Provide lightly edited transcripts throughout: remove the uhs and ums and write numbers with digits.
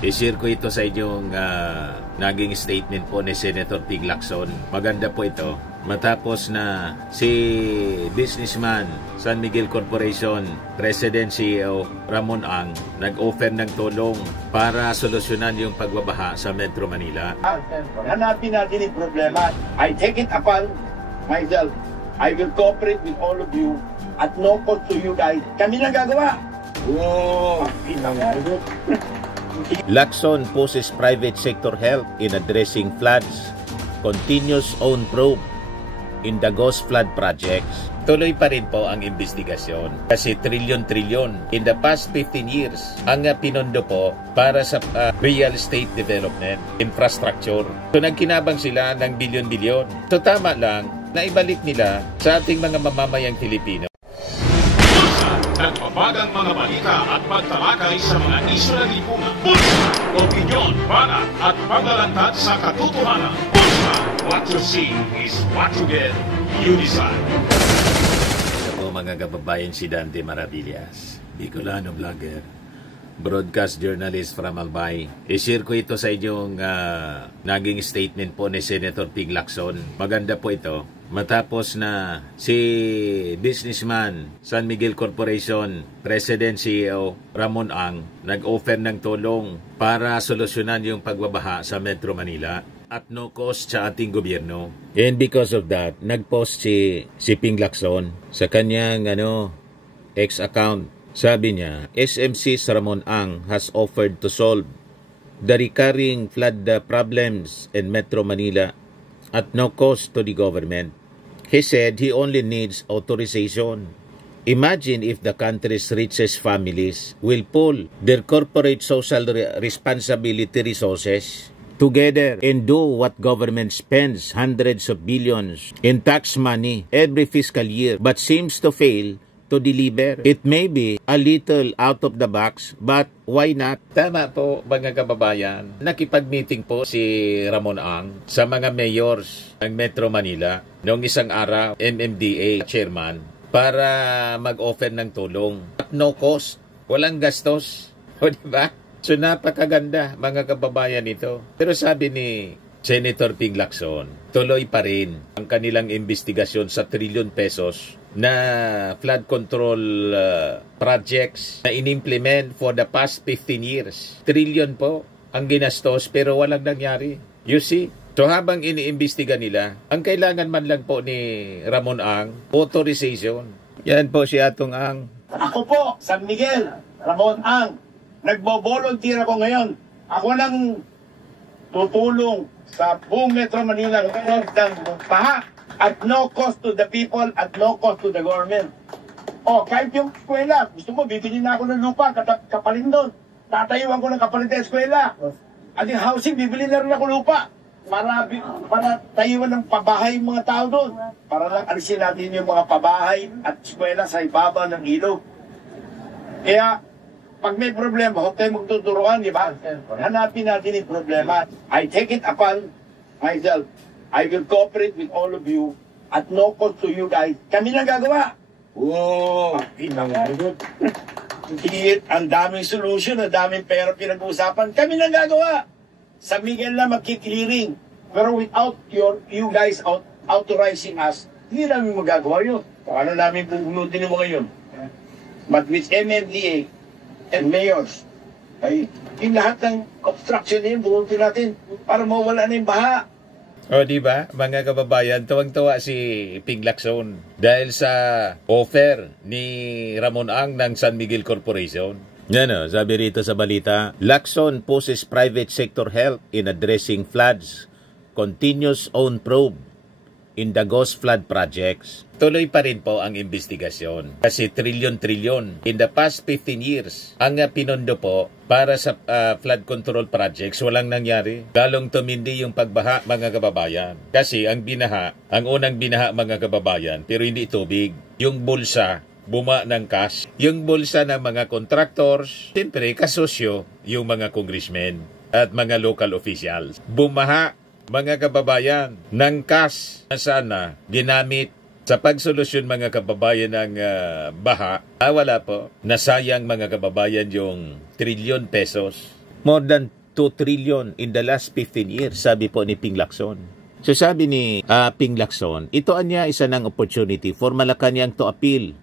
I-share ko ito sa inyong naging statement po ni Senator Ping Lacson. Maganda po ito. Matapos na si businessman San Miguel Corporation President CEO Ramon Ang nag-offer ng tulong para solusyonan yung pagbabaha sa Metro Manila. Hanapin natin yung problema. I take it upon myself. I will cooperate with all of you at no cost to you guys. Kami lang gagawa. Wow! Lacson poses private sector help in addressing floods. Continuous own probe in the Ghost flood projects. Tuloy pa rin po ang investigasyon kasi trilyon-trilyon in the past 15 years ang pinondo po para sa real estate development, infrastructure. So nagkinabang sila ng bilyon-bilyon. So tama lang na ibalik nila sa ating mga mamamayang Pilipino. Nagpapagang mga balita at pagtalakay sa mga isyu ng lipunan. Bulsa! Opinyon, banat at paglalantad sa katotohanan. Bulsa! What you see is what you get. You decide. Ito po mga kababayan, si Dante Maravillas, Bicolano vlogger, broadcast journalist from Albay. I-share ko ito sa inyong naging statement po ni Senator Ping Lacson. Maganda po ito. Matapos na si businessman San Miguel Corporation President CEO Ramon Ang nag-offer ng tulong para solusyonan yung pagbabaha sa Metro Manila at no cost sa ating gobyerno. And because of that, nag-post si Ping Lacson sa kanyang X account. Sabi niya, SMC Ramon Ang has offered to solve the recurring flood problems in Metro Manila at no cost to the government. He said he only needs authorization. Imagine if the country's richest families will pool their corporate social responsibility resources together and do what government spends hundreds of billions in tax money every fiscal year but seems to fail to deliver. It may be a little out of the box, but why not? Tama po, mga kababayan. Nakipag-meeting po si Ramon Ang sa mga mayors ng Metro Manila noong isang araw, MMDA chairman, para mag-offer ng tulong. At no cost, walang gastos. O diba? So napakaganda, mga kababayan ito. Pero sabi ni Senator Ping Lacson, tuloy pa rin ang kanilang investigasyon sa trilyon pesos na flood control projects na in-implement for the past 15 years. Trillion po ang ginastos pero walang nangyari. You see? So habang iniimbestiga nila, ang kailangan man lang po ni Ramon Ang, authorization. Yan po si Atong Ang. Ako po, San Miguel, Ramon Ang. Nagbo-volunteer ako ngayon. Ako lang tutulong sa buong Metro Manila ng baha at no cost to the people, at no cost to the government. O, kahit yung eskwela, gusto mo, bibili na ako ng lupa, kapalit doon. Tatayuan ko ng kapalit ng eskwela. At yung housing, bibili na rin ako lupa para tayuan ng pabahay yung mga tao doon. Para lang alisin natin yung mga pabahay at eskwela sa ibaba ng ilog. Kaya, pag may problema, huwag tayo magtuturuan, di ba? Hanapin natin yung problema. I take it upon myself. I will cooperate with all of you at no cost to you guys. Kami lang gagawa. Wow! Ang daming solution, ang daming pera pinag-uusapan. Kami lang gagawa. Sa Miguel na magkiklearing. Pero without you guys authorizing us, hindi namin magagawa yun. Paano namin bubunutin yung mga yun? But with MMDA and mayors, ay yung lahat ng obstruction na yun, bunutin natin para mawala na yung baha. O diba, mga kababayan, tuwang-tuwa si Ping Lacson dahil sa offer ni Ramon Ang ng San Miguel Corporation. Yan sabi rito sa balita, Lacson poses private sector help in addressing floods, continuous own probe in the Ghost flood projects. Tuloy pa rin po ang investigasyon kasi trilyon-trilyon in the past 15 years ang pinondo po para sa flood control projects. Walang nangyari. Lalong tumindi yung pagbaha, mga kababayan. Kasi ang unang binaha, mga kababayan, pero hindi tubig. Yung bulsa, buma ng cash. Yung bulsa ng mga contractors, siyempre kasosyo yung mga congressmen at mga local officials. Bumaha, mga kababayan, ng cash na sana ginamit sa pagsolusyon, mga kababayan, ng baha. Wala po. Nasayang, mga kababayan, yung trilyon pesos More than 2 trillion in the last 15 years, sabi po ni Ping Lacson. So sabi ni Ping Lacson, ito anya isa ng opportunity for Malacanang to appeal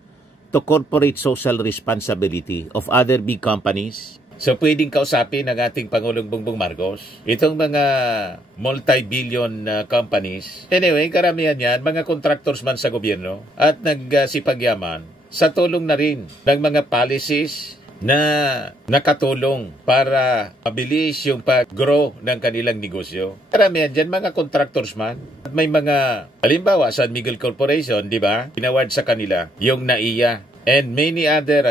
to corporate social responsibility of other big companies. So pwedeng kausapin ng ating Pangulong Bongbong Marcos itong mga multi-billion companies. Anyway, karamihan yan, mga contractors man sa gobyerno at nagsipagyaman sa tulong na rin ng mga policies na nakatulong para mabilis yung pag-grow ng kanilang negosyo. Karamihan dyan, mga contractors man. At may mga, halimbawa, San Miguel Corporation, di ba? Pinaward sa kanila yung NAIA. And many other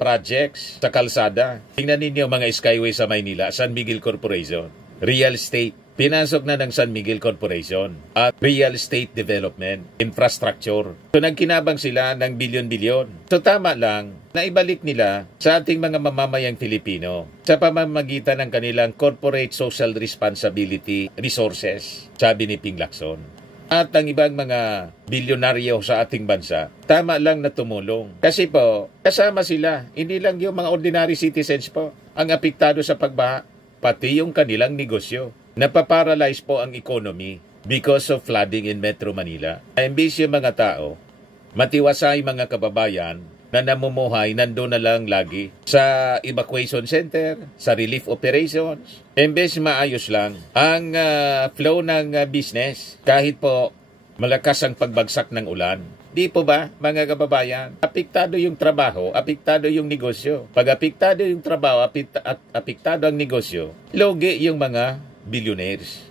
projects sa kalsada. Tingnan ninyo mga skyway sa Maynila, San Miguel Corporation. Real estate, pinasok na ng San Miguel Corporation. At real estate development, infrastructure. So nagkinabang sila ng bilyon-bilyon. So tama lang na ibalik nila sa ating mga mamamayang Filipino sa pamamagitan ng kanilang corporate social responsibility resources, sabi ni Ping Lacson. At ang ibang mga bilyonaryo sa ating bansa, tama lang na tumulong. Kasi po, kasama sila. Hindi lang yung mga ordinary citizens po ang apektado sa pagbaha, pati yung kanilang negosyo. Napaparalyze po ang economy because of flooding in Metro Manila. Imbis yung mga tao, matiwasay mga kababayan na namumuhay nandun na lang lagi sa evacuation center, sa relief operations. Imbes maayos lang ang flow ng business kahit po malakas ang pagbagsak ng ulan. Di po ba, mga kababayan? Apektado yung trabaho, apektado yung negosyo. Pag apektado yung trabaho, apektado ang negosyo, logi yung mga billionaires.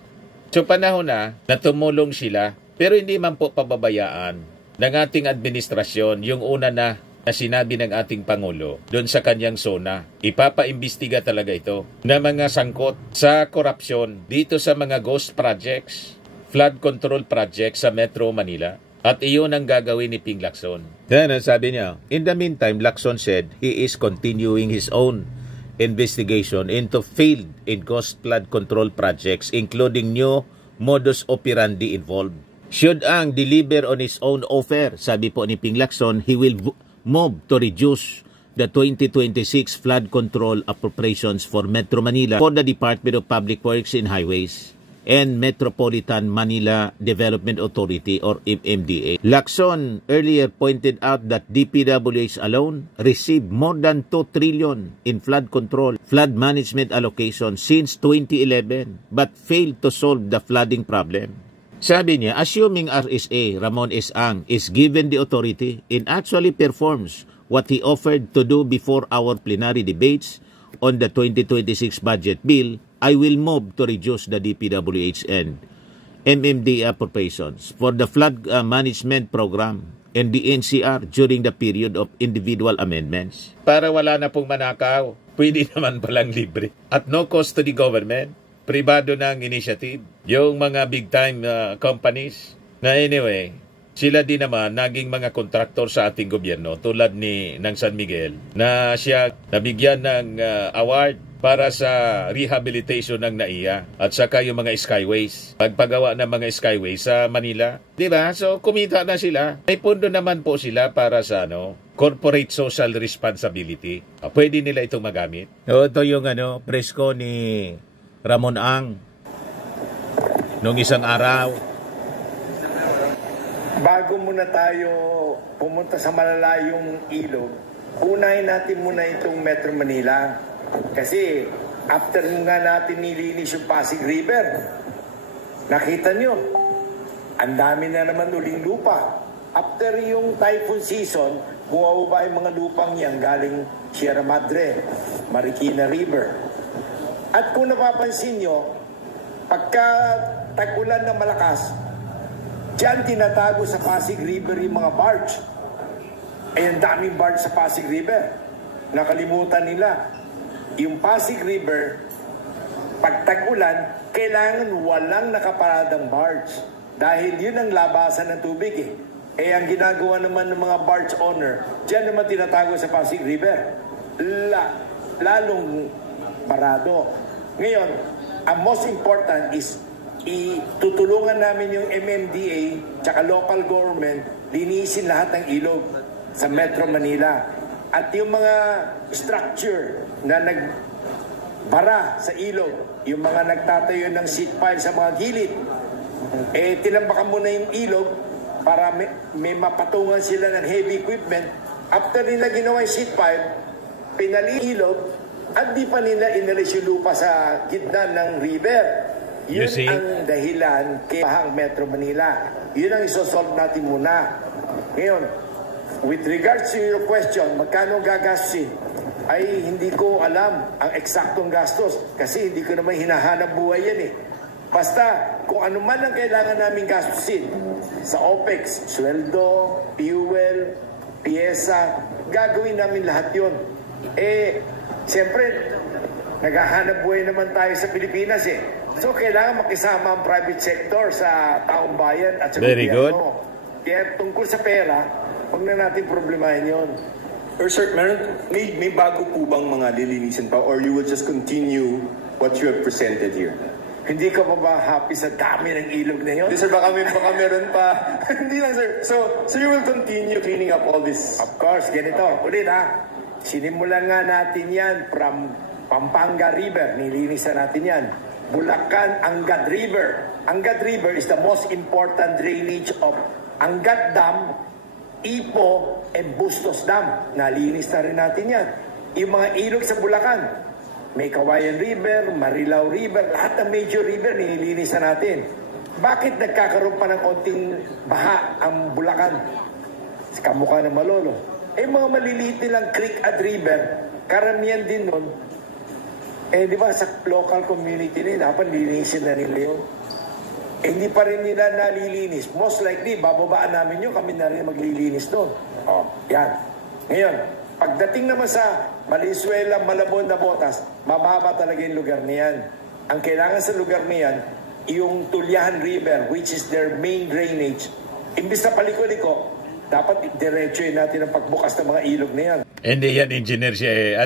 So panahon na tumulong sila, pero hindi man po pababayaan ng ating administrasyon yung una na sinabi ng ating Pangulo doon sa kanyang zona. Ipapaimbestiga talaga ito na mga sangkot sa korupsyon dito sa mga ghost projects, flood control projects sa Metro Manila. At iyon ang gagawin ni Ping Lacson. Yan ang sabi niya. In the meantime, Lacson said he is continuing his own investigation into failed and ghost flood control projects including new modus operandi involved. Should Ang deliver on his own offer, sabi po ni Ping Lacson, he will move to reduce the 2026 flood control appropriations for Metro Manila for the Department of Public Works and Highways and Metropolitan Manila Development Authority or MMDA. Lacson earlier pointed out that DPWH alone received more than 2 trillion in flood control, flood management allocation since 2011 but failed to solve the flooding problem. Sabi niya, assuming RSA, Ramon S. Ang, is given the authority and actually performs what he offered to do before our plenary debates on the 2026 budget bill, I will move to reduce the DPWH and MMDA appropriations for the flood management program and the NCR during the period of individual amendments. Para wala na pong manakaw, pwede naman palang libre at no cost to the government. Pribado ng initiative, yung mga big-time companies na anyway, sila din naman naging mga kontraktor sa ating gobyerno tulad ng San Miguel na siya nabigyan ng award para sa rehabilitation ng NAIA at saka yung mga skyways. Pagpagawa ng mga skyways sa Manila. Diba? So kumita na sila. May pundo naman po sila para sa corporate social responsibility. Pwede nila itong magamit. Ito yung presko ni Ramon Ang noong isang araw. Bago muna tayo pumunta sa malalayong ilog, unahin natin muna itong Metro Manila. Kasi after nga natin nilinis yung Pasig River, nakita nyo, ang dami na naman uling lupa. After yung typhoon season, bumaba yung mga lupang yan galing Sierra Madre, Marikina River. At kung napapansin nyo, pagka tag-ulan ng malakas, diyan tinatago sa Pasig River yung mga barge. Ay, ang daming barge sa Pasig River. Nakalimutan nila. Yung Pasig River, pag tag-ulan, kailangan walang nakaparadang barge. Dahil yun ang labasan ng tubig eh. Ang ginagawa naman ng mga barge owner, diyan naman tinatago sa Pasig River. Lalong parado. Ngayon, ang most important is itutulungan namin yung MMDA tsaka local government linisin lahat ng ilog sa Metro Manila. At yung mga structure na bara sa ilog, yung mga nagtatayo ng seat pile sa mga gilid, tinambakan mo na yung ilog para may mapatungan sila ng heavy equipment. After nila ginawa yung seat pile, pinali ilog, at di pa nila inalis yung lupa sa gitna ng river. Yun ang dahilan kay bahang Metro Manila. Yun ang isosolve natin muna. Ngayon, with regards to your question, magkano gagastusin? Ay hindi ko alam ang eksaktong gastos kasi hindi ko naman hinahanap buhay yan eh. Basta kung ano man ang kailangan namin gastusin sa OPEX, sweldo, fuel, piyesa, gagawin namin lahat yun. Siyempre, naghahanap buhay naman tayo sa Pilipinas eh. So, kailangan makisama ang private sector sa taong bayan at sa Very gobyerno. good. Kaya tungkol sa pera, huwag na natin problemahin yun. Sir, may bago po bang mga lilinisin pa or you will just continue what you have presented here? Hindi ka pa ba happy sa dami ng ilog na yun? Hindi sir, baka meron pa. Hindi lang sir. So you will continue cleaning up all this? Of course, ganito. Ulit ha. Sinimulan nga natin yan from Pampanga River. Nilinisan natin yan. Bulacan, Angat River. Angat River is the most important drainage of Angat Dam, Ipo, and Bustos Dam. Nalinis na rin natin yan. Yung mga ilog sa Bulacan, may Kawayan River, Marilao River, lahat ng major river nililinis na natin. Bakit nagkakaroon pa ng konting baha ang Bulacan? Kamukha ng Malolo. Mga maliliit nilang creek at river, karamihan din nun, di ba sa local community nila, dapat linisin na nila yun. Hindi pa rin nila nalilinis. Most likely, bababaan namin yun, kami na rin maglilinis doon. Yan. Ngayon, pagdating naman sa Valenzuela, Malabon, Nabotas, mababa talaga yung lugar niyan. Ang kailangan sa lugar niyan, yung Tulyahan River, which is their main drainage, imbis na paliko-liko, dapat diretsuhin natin ang pagbukas ng mga ilog na yan. Hindi yan engineer siya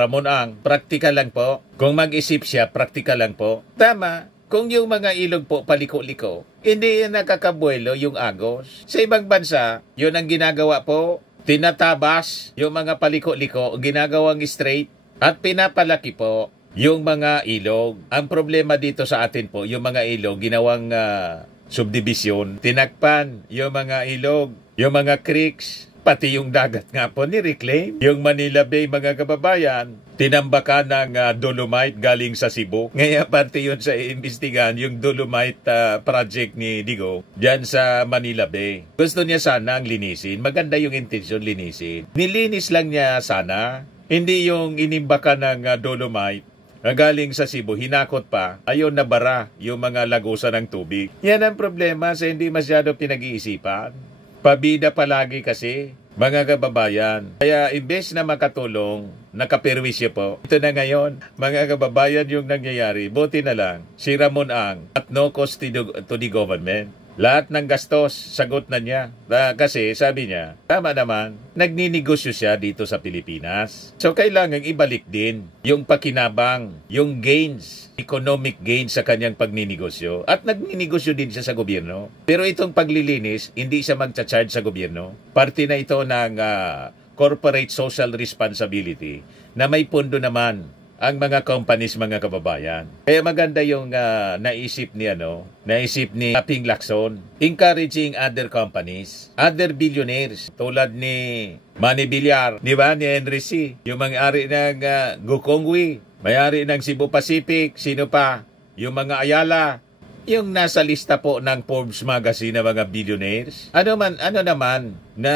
Ramon Ang. Praktikal lang po. Kung mag-isip siya, praktikal lang po. Tama. Kung yung mga ilog po paliko-liko, hindi yan nakakabuelo yung agos. Sa ibang bansa, yun ang ginagawa po. Tinatabas yung mga paliko-liko, ginagawang straight, at pinapalaki po yung mga ilog. Ang problema dito sa atin po, yung mga ilog, ginawang subdivision, tinakpan yung mga ilog, yung mga creeks, pati yung dagat nga po ni-reclaim. Yung Manila Bay, mga kababayan, tinambakan ng dolomite galing sa Cebu. Ngayon, parte yun sa imbestigahan, yung dolomite project ni Digo, dyan sa Manila Bay. Gusto niya sana ang linisin. Maganda yung intensyon linisin. Nilinis lang niya sana, hindi yung inimbakan ng dolomite na galing sa Cebu, hinakot pa, ayaw na bara yung mga lagusan ng tubig. Yan ang problema sa hindi masyado pinag-iisipan. Pabida palagi kasi, mga kababayan. Kaya imbes na makatulong, nakaperwisyo po. Ito na ngayon, mga kababayan, yung nangyayari. Buti na lang, si Ramon Ang at no cost to the government. Lahat ng gastos, sagot na niya. Kasi sabi niya, tama naman, nagninegosyo siya dito sa Pilipinas. So kailangan ibalik din yung pakinabang, yung gains, economic gains sa kanyang pagninegosyo. At nagninegosyo din siya sa gobyerno. Pero itong paglilinis, hindi siya magcha-charge sa gobyerno. Parte na ito ng corporate social responsibility na may pondo naman ang mga companies, mga kababayan. Kaya maganda yung naisip ni Ping Lacson, encouraging other companies, other billionaires, tulad ni Manny Villar, di ba, ni Henry C., yung may-ari ng Gokongwei, may-ari ng Cebu Pacific, sino pa, yung mga Ayala, yung nasa lista po ng Forbes magazine na mga billionaires. Ano naman na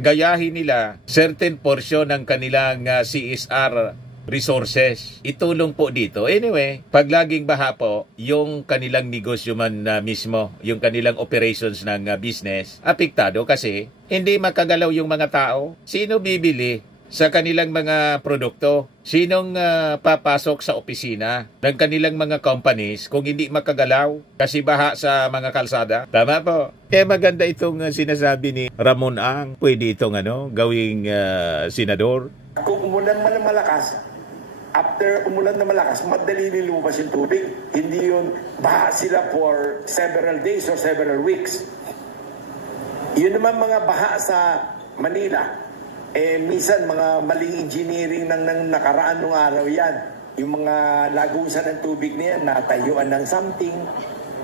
gayahin nila certain portion ng kanilang CSR resources. Itulong po dito. Anyway, pag laging baha po, yung kanilang negosyo man mismo, yung kanilang operations ng business, apektado kasi hindi makagalaw yung mga tao. Sino bibili sa kanilang mga produkto? Sinong papasok sa opisina ng kanilang mga companies kung hindi makagalaw kasi baha sa mga kalsada? Tama po. Kaya maganda itong sinasabi ni Ramon Ang. Pwede itong gawing senador. Kung umulan man ng malakas, after umulan na malakas, madali lumabas yung tubig. Hindi yun, baha sila for several days or several weeks. Yun naman mga baha sa Manila, minsan mga maling engineering ng nakaraan ng araw yan. Yung mga lagusan ng tubig na yan, natayuan ng something,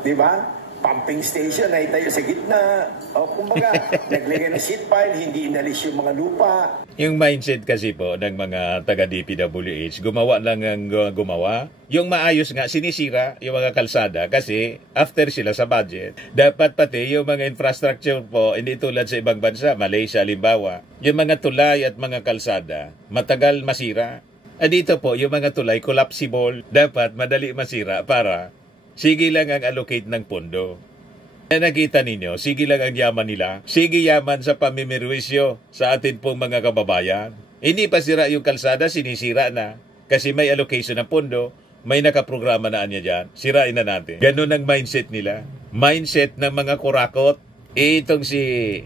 di ba? Pumping station na itayo sa gitna. O kumbaga, naglagay ng seat pile, hindi inalis yung mga lupa. Yung mindset kasi po ng mga taga-DPWH, gumawa lang ang gumawa. Yung maayos nga, sinisira yung mga kalsada kasi after sila sa budget. Dapat pati yung mga infrastructure po, hindi tulad sa ibang bansa, Malaysia, halimbawa. Yung mga tulay at mga kalsada, matagal masira. Dito po, yung mga tulay, collapsible, dapat madali masira para sige lang ang allocate ng pondo. Nakita ninyo, sige lang ang yaman nila. Sige yaman sa pamimirwisyo sa atin pong mga kababayan. Hindi pa sira yung kalsada, sinisira na. Kasi may allocation ng pondo, may nakaprograma na niya dyan. Sirain na natin. Ganun ang mindset nila. Mindset ng mga kurakot. Itong si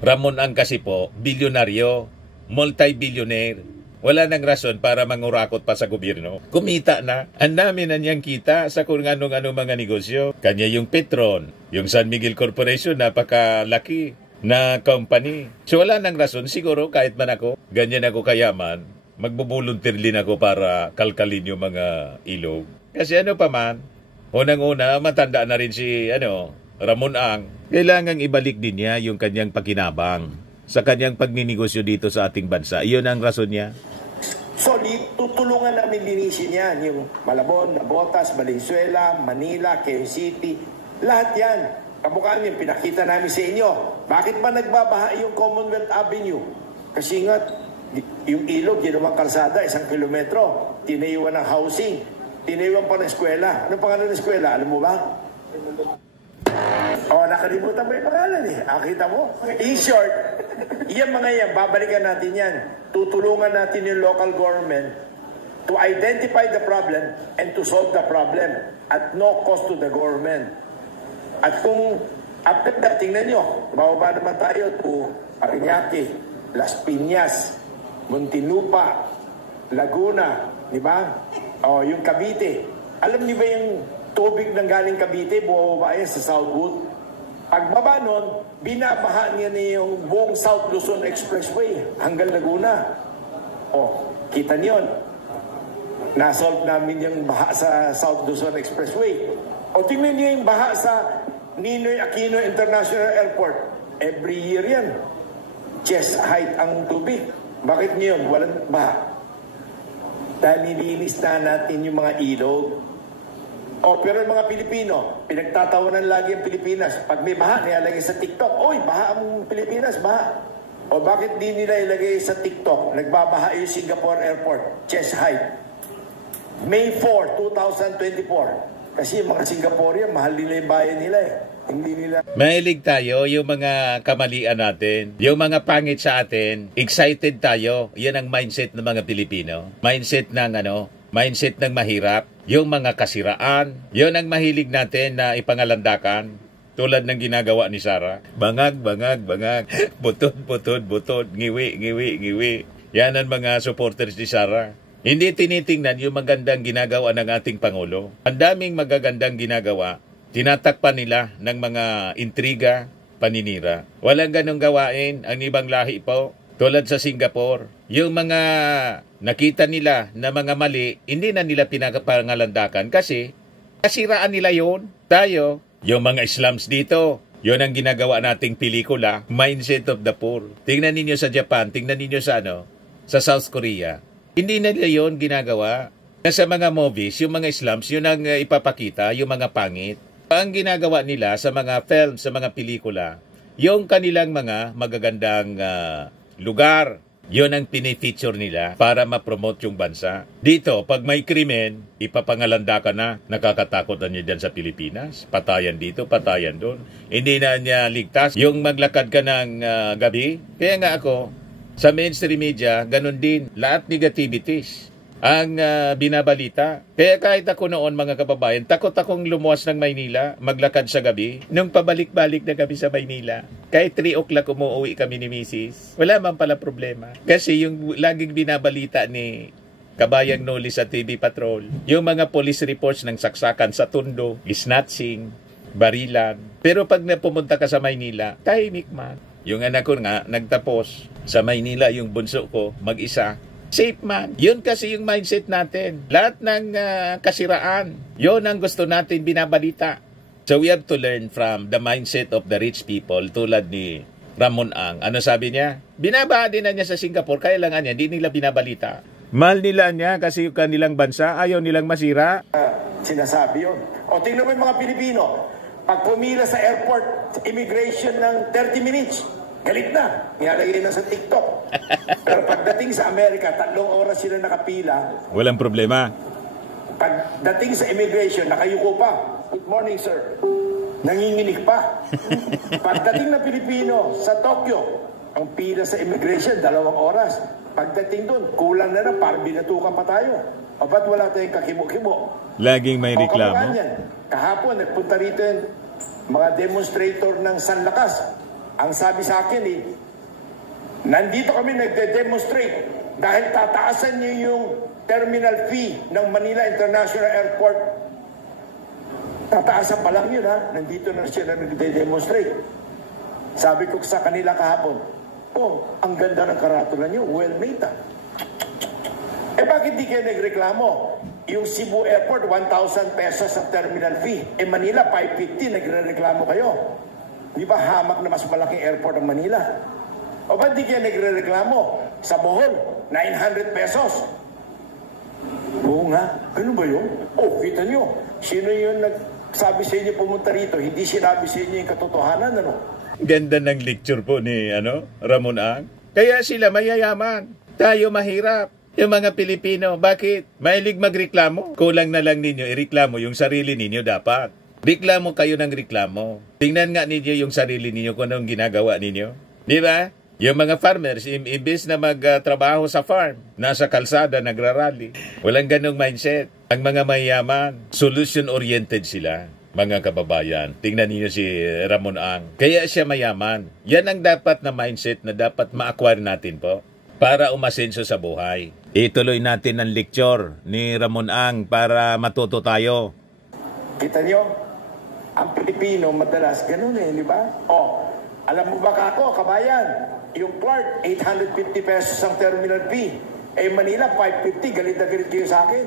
Ramon Ang kasi po, bilyonaryo, multi-billionaire. Wala nang rason para mangurakot pa sa gobyerno. Kumita na. Ang dami na niyang kita sa kung anong-anong mga negosyo. Kanya yung Petron, yung San Miguel Corporation, napakalaki na company. So wala nang rason. Siguro kahit man ako, ganyan ako kayaman, magbubuluntir din ako para kalkalin yung mga ilog. Kasi ano pa man, unang-una, matanda na rin si Ramon Ang. Kailangang ibalik din niya yung kanyang pakinabang sa kanyang pagninegosyo dito sa ating bansa. Iyon ang rason niya. So, tutulungan namin linisin yan. Yung Malabon, Nabotas, Valenzuela, Manila, Quezon City. Lahat yan. Kamukhaan yung pinakita namin sa inyo. Bakit ba nagbabaha yung Commonwealth Avenue? Kasi nga, yung ilog, ginawang kalsada, 1 kilometro. Tinayuan ng housing. Tinayuan pa ng eskwela. Anong pangalan ng eskwela? Alam mo ba? Nakalimutan mo yung pangalan eh. Kita mo? In short, yan mga yan, babalikan natin yan. Tutulungan natin yung local government to identify the problem and to solve the problem at no cost to the government. At kung after that, tingnan nyo, bababa naman tayo to Parañaque, Las Piñas, Muntinlupa, Laguna, di ba? Yung Cavite. Alam niyo ba yung tubig ng galing Cavite, bumababa yan sa Southwood? Pagbaba nun, binabaha niya na yung buong South Luzon Expressway hanggang Laguna. Kita niyo, nasolve namin yung baha sa South Luzon Expressway. Tingnan niyo yung baha sa Ninoy Aquino International Airport. Every year yan. Chest height ang tubig. Bakit niyo yun? Walang baha. Dahil nilinis na natin yung mga ilog. Pero yung mga Pilipino, pinagtatawanan lagi ang Pilipinas. Pag may baha, nilalagay sa TikTok. Baha ang Pilipinas, baha. Bakit di nila ilagay sa TikTok? Nagbabaha yung Singapore Airport, chest height. May 4, 2024. Kasi yung mga Singaporean, mahal nila yung bayan nila eh. Hindi nila. Mahilig tayo yung mga kamalian natin, yung mga pangit sa atin, excited tayo. Yan ang mindset ng mga Pilipino. Mindset ng mahirap, yung mga kasiraan. Yun ang mahilig natin na ipangalandakan. Tulad ng ginagawa ni Sara. Bangag, butod, ngiwi. Yan ang mga supporters ni Sara. Hindi tinitingnan yung magandang ginagawa ng ating Pangulo. Ang daming magagandang ginagawa, tinatakpan nila ng mga intriga, paninira. Walang ganong gawain ang ibang lahi po. Tulad sa Singapore, yung mga nakita nila na mga mali, hindi na nila pinapangalandakan kasi kasiraan nila yun. Tayo, yung mga Islams dito, yun ang ginagawa nating pelikula, Mindset of the Poor. Tingnan ninyo sa Japan, tingnan ninyo sa sa South Korea. Hindi na nila yun ginagawa. Sa mga movies, yung mga Islams, yun ang ipapakita, yung mga pangit. Ang ginagawa nila sa mga film, sa mga pelikula, yung kanilang mga magagandang lugar, yun ang pinifeature nila para ma-promote yung bansa. Dito, pag may krimen, ipapangalanda ka na. Nakakatakot na niya dyan sa Pilipinas. Patayan dito, patayan doon. Hindi na niya ligtas. Yung maglakad ka ng gabi, kaya nga ako, sa mainstream media, ganun din. Lahat negativities ang binabalita. Kaya kahit ako noon, mga kababayan, takot akong lumuwas ng Maynila, maglakad sa gabi. Nung pabalik-balik na kami sa Maynila, kahit 3 o'clock umuwi kami ni Mrs. Wala man pala problema. Kasi yung laging binabalita ni Kabayang Noli sa TV Patrol, yung mga police reports ng saksakan sa Tondo, snatching, barilan. Pero pag napumunta ka sa Maynila, tahimik man. Yung anak ko nga, nagtapos sa Maynila, yung bunso ko, mag-isa. Safe man. Yun kasi yung mindset natin. Lahat ng kasiraan, yun ang gusto natin binabalita. So we have to learn from the mindset of the rich people tulad ni Ramon Ang. Ano sabi niya? Binabaan din na niya sa Singapore, kailangan niya, hindi nila binabalita. Mahal nila niya kasi yung kanilang bansa, ayaw nilang masira. Sinasabi yun. O tingnan mo yung mga Pilipino, pag pumila sa airport, sa immigration ng 30 minutes, galit na. Nilalagay na sa TikTok. Pero pagdating sa Amerika, 3 oras sila nakapila. Walang problema. Pagdating sa immigration, nakayuko pa. Good morning, sir. Nanginginig pa. Pagdating ng Pilipino sa Tokyo, ang pila sa immigration, 2 oras. Pagdating doon, kulang na parang binatukan pa tayo. O ba't wala tayong kakibo-kibo? Laging may reklamo. Kahapon, nagpunta rito yung mga demonstrator ng San Lakas. Ang sabi sa akin, nandito kami nagde-demonstrate dahil tataasan niyo yung terminal fee ng Manila International Airport. Tataasan pa lang yun, ha? Nandito na siya nagde-demonstrate. Sabi ko sa kanila kahapon, ang ganda ng karatula niyo, well made, ha? Bakit di kayo nagreklamo? Yung Cebu Airport, 1,000 pesos sa terminal fee. Manila, 550, nagre-reklamo kayo. Di ba hamak na mas malaking airport ang Manila? O ba't di kayo nagre-reklamo? Sa Bohol, 900 pesos. Oo nga, ganun ba yun? Kita nyo, sino yun nagsabi sa inyo pumunta rito? Hindi sinabi sa inyo yung katotohanan, ano? Ganda ng lecture po ni Ramon Ang. Kaya sila mayayaman, tayo mahirap. Yung mga Pilipino, bakit? Mahilig magreklamo? Kulang na lang ninyo, ireklamo yung sarili ninyo dapat. Reklamo kayo ng reklamo. Tingnan nga ninyo yung sarili ninyo kung anong ginagawa ninyo. Di ba? Yung mga farmers, imbes na magtrabaho sa farm, nasa kalsada, nagrarally. Walang ganong mindset. Ang mga mayaman, solution-oriented sila. Mga kababayan, tingnan niyo si Ramon Ang. Kaya siya mayaman. Yan ang dapat na mindset na dapat ma-acquire natin po para umasenso sa buhay. Ituloy natin ang lecture ni Ramon Ang para matuto tayo. Kita niyo, ang Pilipino madalas ganun di ba? Alam mo ba ako, kabayan, yung Clark, 850 pesos ang terminal fee. Manila, 550, galit na galit kayo sa akin.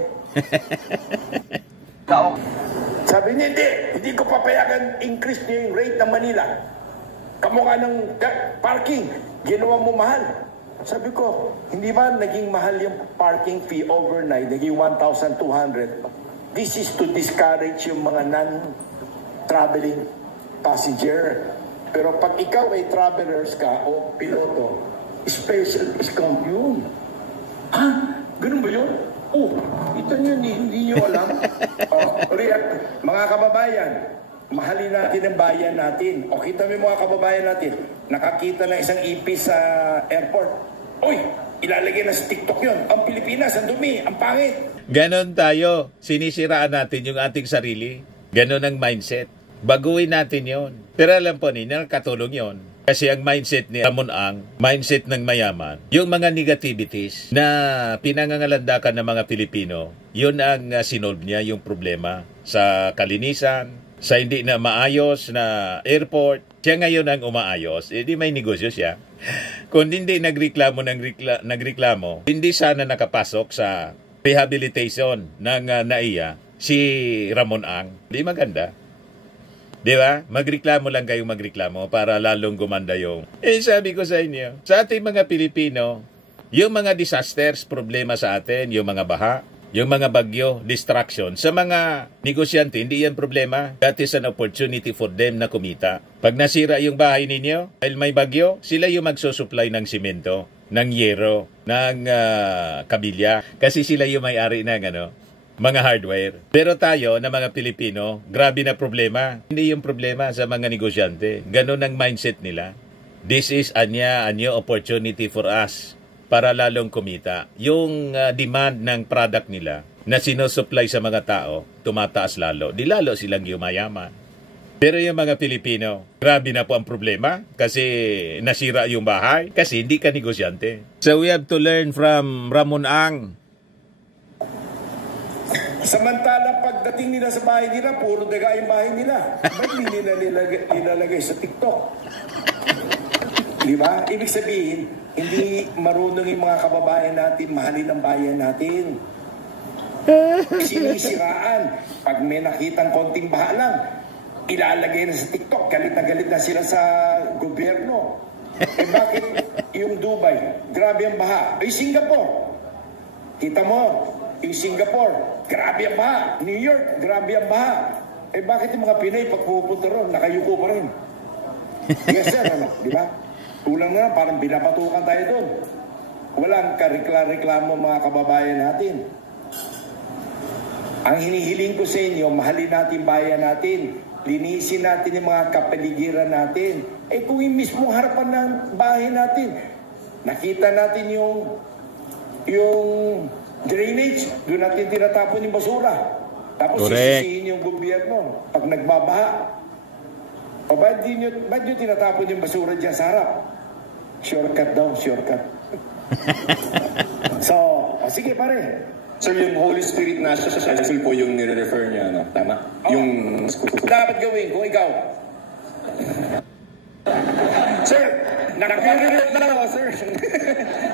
Sabi niya, hindi ko papayagan increase niyo yung rate ng Manila. Kamukha ng parking, ginawa mo mahal. Sabi ko, hindi ba naging mahal yung parking fee overnight, naging 1,200? This is to discourage yung mga non-traveling passenger. Pero pag ikaw ay travelers ka o piloto, special discount yun. Ganun ba yun? Ito nyo, hindi nyo alam. Mga kababayan, mahalin natin ang bayan natin. Kita mo mga kababayan natin, nakakita ng isang ipis sa airport. Ilalagay na sa TikTok yun. Ang Pilipinas, ang dumi, ang pangit. Ganon tayo. Sinisiraan natin yung ating sarili. Ganon ang mindset. Baguhin natin yon. Pero alam po ninyo, katulong yon. Kasi ang mindset ni Ramon Ang, mindset ng mayaman, yung mga negativities na pinangangalandakan ng mga Pilipino, yun ang sinolve niya yung problema sa kalinisan, sa hindi na maayos na airport. Siya ngayon ang umaayos, di may negosyo siya. Kung hindi nagreklamo, hindi sana nakapasok sa rehabilitation ng NAIA si Ramon Ang. Di maganda. Di ba? Magreklamo lang kayong magreklamo para lalong gumanda yung... sabi ko sa inyo, sa ating mga Pilipino, yung mga disasters, problema sa atin, yung mga baha, yung mga bagyo, distraction, sa mga negosyante, hindi yan problema. That is an opportunity for them na kumita. Pag nasira yung bahay ninyo, dahil may bagyo, sila yung magsusupply ng simento, ng yero, ng kabilya. Kasi sila yung may-ari ng mga hardware. Pero tayo, na mga Pilipino, grabe na problema. Hindi yung problema sa mga negosyante. Ganon ang mindset nila. This is a new opportunity for us para lalong kumita. Yung demand ng product nila na sinusupply sa mga tao, tumataas lalo. Di lalo silang yumayaman. Pero yung mga Pilipino, grabe na po ang problema kasi nasira yung bahay, kasi hindi ka negosyante. So we have to learn from Ramon Ang. Samantala, pagdating nila sa bahay nila, puro daga yung bahay nila. Ba't hindi nila nilalagay sa TikTok? Di ba? Ibig sabihin, hindi marunong yung mga kababayan natin mahalin ang bayan natin. Sinisiraan. Pag may nakitang konting baha lang, ilalagay na sa TikTok, galit na sila sa gobyerno. Eh bakit yung Dubai, grabe ang baha? Eh Singapore, kita mo, yung Singapore, grabe ang baha. New York, grabe ang baha. Eh bakit yung mga Pinay pag pupunta ron, nakayuko pa rin? Yes sir, ano, di ba? Tulang na parang pinapatukan tayo doon. Walang karikla-reklamo mga kababayan natin. Ang hinihiling ko sa inyo, mahalin natin bayan natin. Linisin natin yung mga kapaligiran natin. Eh kung yung mismong harapan ng bahay natin, nakita natin yung drainage, doon natin tinatapon yung basura. Tapos sisisihin yung gobyerno pag nagbabaha. O ba't nyo tinatapon yung basura dyan sa harap? Shortcut daw, shortcut. So, sige pare. Sir, yung Holy Spirit National School po yung nire-refer niya, no? Tama? Oh. Yung school. Dapat gawin kung ikaw. Sir, nakakagigilot na lang ako, sir.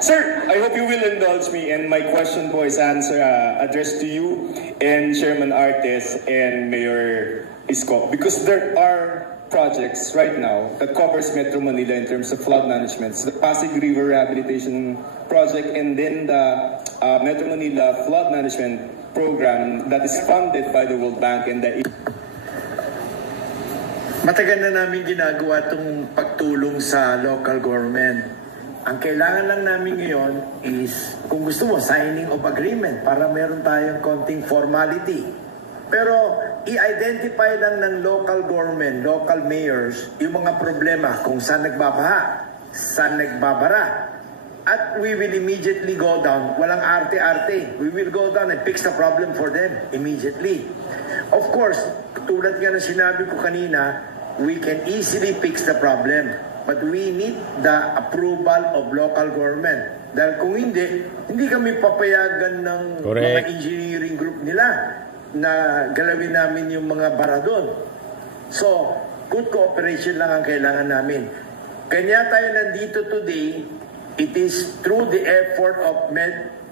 Sir, I hope you will indulge me, and my question po is addressed to you and Chairman Artes and Mayor Isko, because there are projects right now that covers Metro Manila in terms of flood management. So the Pasig River Rehabilitation Project and then the Metro Manila Flood Management Program that is funded by the World Bank and the... Matagal na namin ginagawa itong pagtulong sa local government. Ang kailangan lang namin ngayon is, kung gusto mo, signing of agreement para meron tayong konting formality. Pero i-identify lang ng local government, local mayors, yung mga problema kung saan nagbabaha, saan nagbabara. At we will immediately go down. Walang arte-arte. We will go down and fix the problem for them immediately. Of course, tulad nga na sinabi ko kanina, we can easily fix the problem. But we need the approval of local government. Dahil kung hindi kami papayagan ng mga engineering group nila na galawin namin yung mga bara doon. So, good cooperation lang ang kailangan namin. Kanya tayo nandito today, it is through the effort of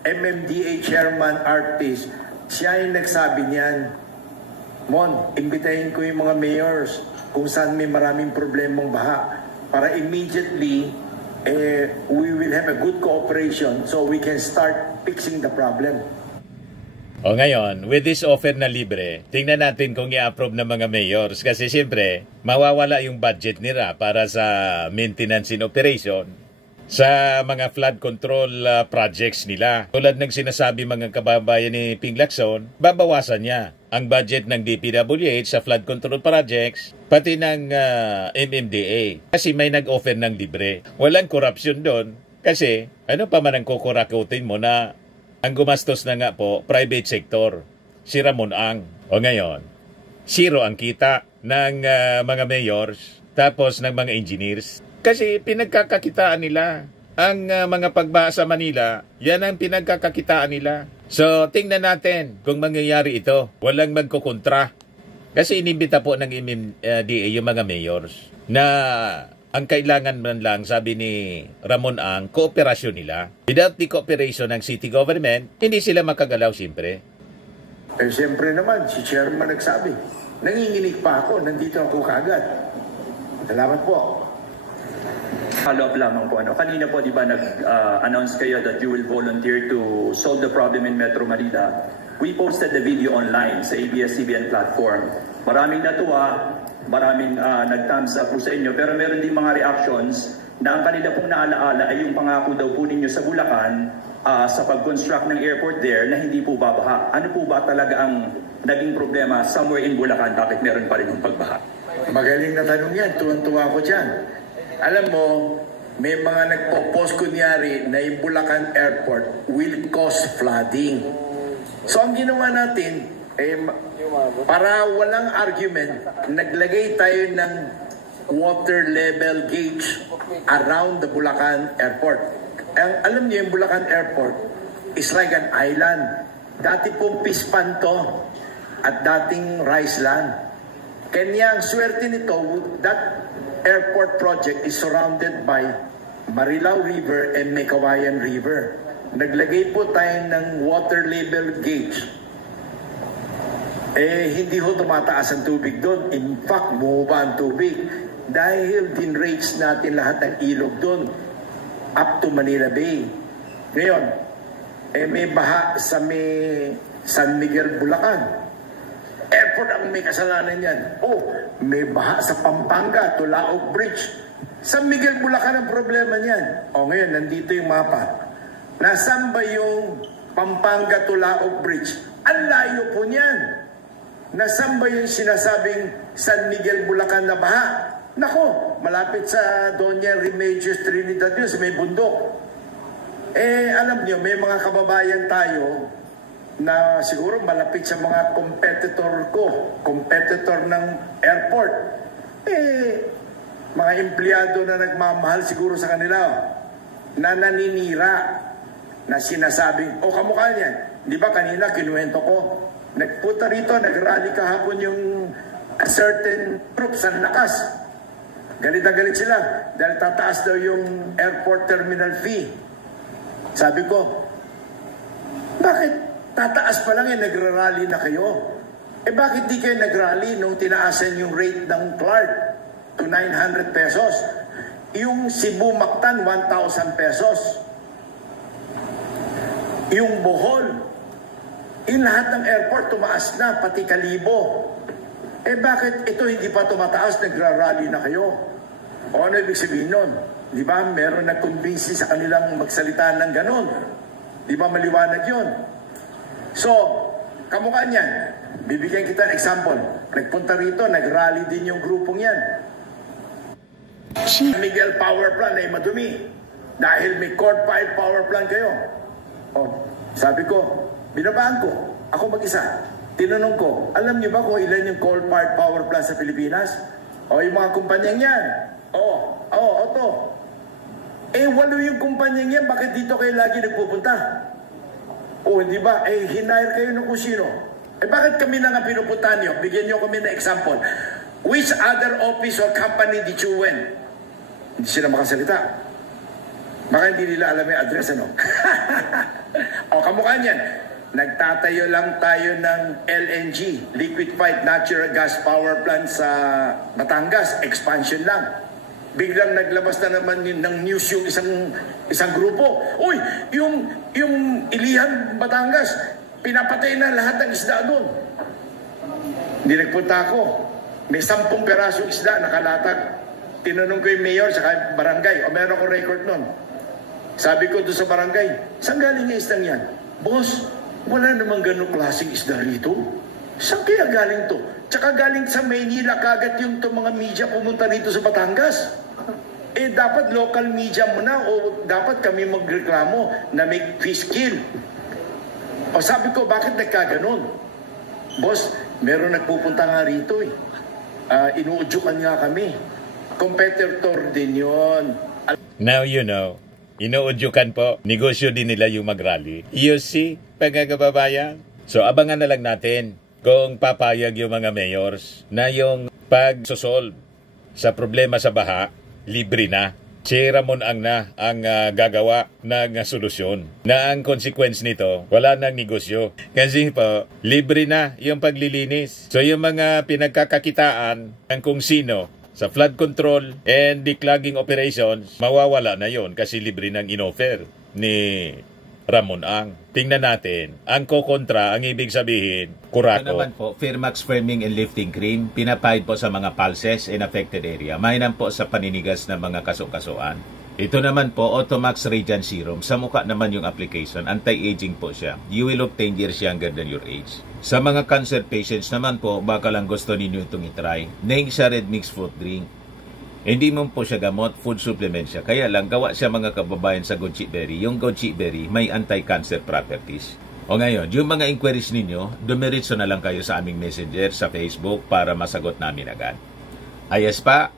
MMDA Chairman Artis. Siya yung nagsabi niyan, Mon, imbitahin ko yung mga mayors kung saan may maraming problemang baha para immediately we will have a good cooperation so we can start fixing the problem. O ngayon, with this offer na libre, tingnan natin kung i-approve ng mga mayors kasi siyempre, mawawala yung budget nila para sa maintenance and operation sa mga flood control projects nila. Tulad ng sinasabi mga kababayan ni Ping Lacson, babawasan niya ang budget ng DPWH sa flood control projects, pati ng MMDA. Kasi may nag-offer ng libre. Walang korupsyon doon kasi ano pa man ang kukurakutin mo na ang gumastos na nga po, private sector, si Ramon Ang. O ngayon, zero ang kita ng mga mayors, tapos ng mga engineers. Kasi pinagkakakitaan nila. Ang mga pagbaha sa Manila, yan ang pinagkakakitaan nila. So, tingnan natin kung mangyayari ito. Walang magkukontra. Kasi inimbita po ng MMDA yung mga mayors na ang kailangan man lang, sabi ni Ramon Ang, kooperasyon nila. Without the cooperation ng city government, hindi sila makagalaw siyempre. Eh siyempre naman, si Chairman nagsabi, nanginginig pa ako, nandito ako kagad. Salamat po. Follow-up lamang po. Kanina po, di ba, nag-announce kayo that you will volunteer to solve the problem in Metro Manila. We posted the video online sa ABS-CBN platform. Maraming natuwa, maraming nag-thumbs up po sa inyo, pero meron din mga reactions na ang kanila pong naalaala ay yung pangako daw po ninyo sa Bulacan sa pag-construct ng airport there na hindi po babaha. Ano po ba talaga ang naging problema somewhere in Bulacan? Bakit meron pa rin yung pagbaha? Magaling na tanong yan. Tuwan-tuwa ko dyan. Alam mo, may mga nagpo-post kunyari na yung Bulacan Airport will cause flooding. So ang ginawa natin, para walang argument, naglagay tayo ng water level gauge around the Bulacan Airport. Alam niyo, yung Bulacan Airport is like an island. Dati pong pispan to at dating rice land. Kanya ang swerte nito, that airport project is surrounded by Marilao River and Mekawayan River. Naglagay po tayo ng water level gauge. Hindi ho tumataas ang tubig doon. In fact, bumaba ang tubig. Dahil din-rates natin lahat ng ilog doon up to Manila Bay. Ngayon, may baha sa San Miguel, Bulacan. Airport ang may kasalanan yan. May baha sa Pampanga, Tulaog Bridge. San Miguel, Bulacan ang problema niyan. Ngayon, nandito yung mapa. Nasaan ba yung Pampanga, Tulaog Bridge? Ang layo po niyan. Nasaan ba yung sinasabing San Miguel, Bulacan na baha? Nako, malapit sa Doña Remedios Trinidad yun, may bundok. Alam niyo, may mga kababayan tayo na siguro malapit sa mga competitor ng airport. Mga empleyado na nagmamahal siguro sa kanila, na naninira, na sinasabing, kamukha niyan. Di ba kanina kinuwento ko, nagpunta rito, nagrally kahapon yung certain group sa lakas. Galit na galit sila dahil tataas daw yung airport terminal fee. Sabi ko, bakit tataas pa lang nagrarally na kayo? Bakit di kayo nagrally nung tinaasan yung rate ng Clark to 900 pesos? Yung Cebu Mactan, 1,000 pesos. Yung Bohol, lahat ng airport tumaas na, pati Kalibo. Bakit ito hindi pa tumataas, nagrarally na kayo? Ano ibig sabihin nun? Di ba, meron nag-convince sa kanilang magsalita ng ganon. Di ba, maliwanag yun? So, kamukha niyan. Bibigyan kita ng example. Nagpunta rito, nagrally din yung grupong yan. Miguel Power Plant ay madumi. Dahil may court-filed power plant kayo. Sabi ko, binabaan ko. Ako mag-isa. Tinanong ko, alam niyo ba kung ilan yung coal-fired power plant sa Pilipinas? Yung mga kumpanyang yan. Ito. 8 yung kumpanyang yan, bakit dito kayo lagi nagpupunta? Hindi ba? Hinire kayo ng kung sino. Bakit kami na nga pinupuntahan niyo? Bigyan niyo kami ng example. Which other office or company did you win? Hindi sila makasalita. Baka hindi nila alam yung address, ano? Kamukha niyan. Nagtatayo lang tayo ng LNG, Liquefied Natural Gas Power Plant sa Batangas, expansion lang. Biglang naglabas na naman ng news yung isang grupo. Yung Ilihan, Batangas, pinapatay na lahat ng isda doon. Hindi nagpunta ako. May 10 perasong isda nakalatag. Tinanong ko yung mayor sa barangay, meron akong record nun. Sabi ko doon sa barangay, saan galing yung isdang yan? Boss, wala namang ganong klaseng isda rito. Saan kaya galing to? Tsaka galing sa Maynila kagad yung mga media pumunta rito sa Batangas. Dapat local media muna o dapat kami magreklamo na may fish kill. Sabi ko, bakit nagkaganon? Boss, meron nagpupunta nga rito inuudyukan nga kami. Competitor din yon. Now you know. Inuudyukan po. Negosyo din nila yung mag-rally. You see, pagkakababayan. So, abangan na lang natin kung papayag yung mga mayors na yung pag-solve sa problema sa baha, libre na. Si Ramon ang gagawa ng solusyon. Na ang consequence nito, wala nang negosyo. Kasi po, libre na yung paglilinis. So, yung mga pinagkakakitaan ng kung sino sa flood control and declogging operations, mawawala na yon kasi libre ng inoffer ni Ramon Ang. Tingnan natin, ang kokontra, ang ibig sabihin, kurako. Ito naman po, Firmax Firming and Lifting Cream, pinapahid po sa mga pulses in affected area. Mainam po sa paninigas ng mga kaso-kasuan. Ito naman po, Automax Radiant Serum. Sa mukha naman yung application, anti-aging po siya. You will look 10 years younger than your age. Sa mga cancer patients naman po, baka lang gusto ninyo itong itry. Nengsa Red Mix Fruit Drink. Hindi mo po siya gamot, food supplement siya. Kaya lang, gawa siya mga kababayan sa goji berry. Yung goji berry, may anti-cancer properties. O ngayon, yung mga inquiries ninyo, dumiritso na lang kayo sa aming messenger sa Facebook para masagot namin agad. Ayos pa?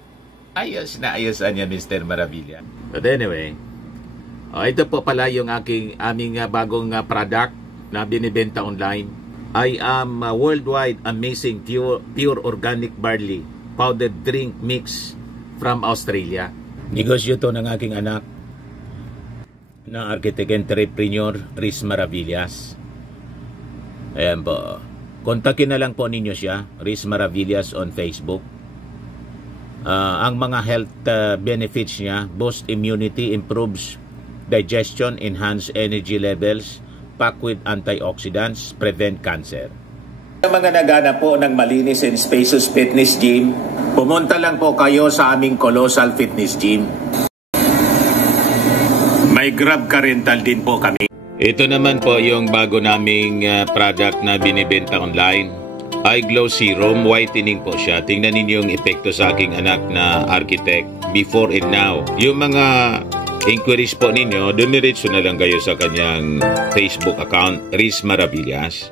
Ayos na ayos niya, Mr. Maravilla. But anyway, ito po pala yung aming bagong product na binibenta online. I am Worldwide Amazing Pure Organic Barley Powdered Drink Mix from Australia. Negosyo to ng aking anak na architect entrepreneur Riz Maravillas. Ayan po. Kontakin na lang po ninyo siya, Riz Maravillas on Facebook. Ang mga health benefits niya: boost immunity, improves digestion, enhance energy levels, packed with antioxidants, prevent cancer. Sa mga naghanap po ng malinis and spacious fitness gym, pumunta lang po kayo sa aming Colossal Fitness Gym. May Grab car rental din po kami. Ito naman po yung bago naming product na binibenta online. Eye Glow Serum, whitening po siya. Tingnan ninyo yung epekto sa aking anak na architect before and now. Yung mga inquiries po ninyo, dumiretso na lang kayo sa kanyang Facebook account, Riz Maravillas.